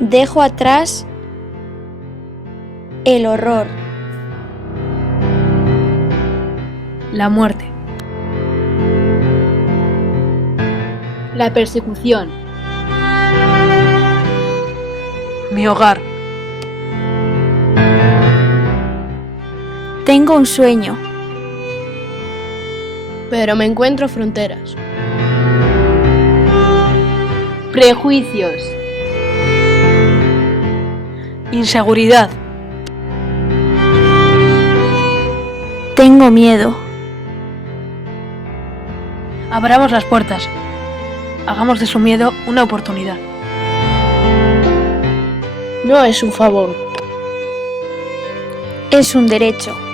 Dejo atrás el horror, la muerte, la persecución, mi hogar. Tengo un sueño, pero me encuentro fronteras. Prejuicios, inseguridad. tengo miedo. Abramos las puertas. Hagamos de su miedo una oportunidad. No es un favor. Es un derecho.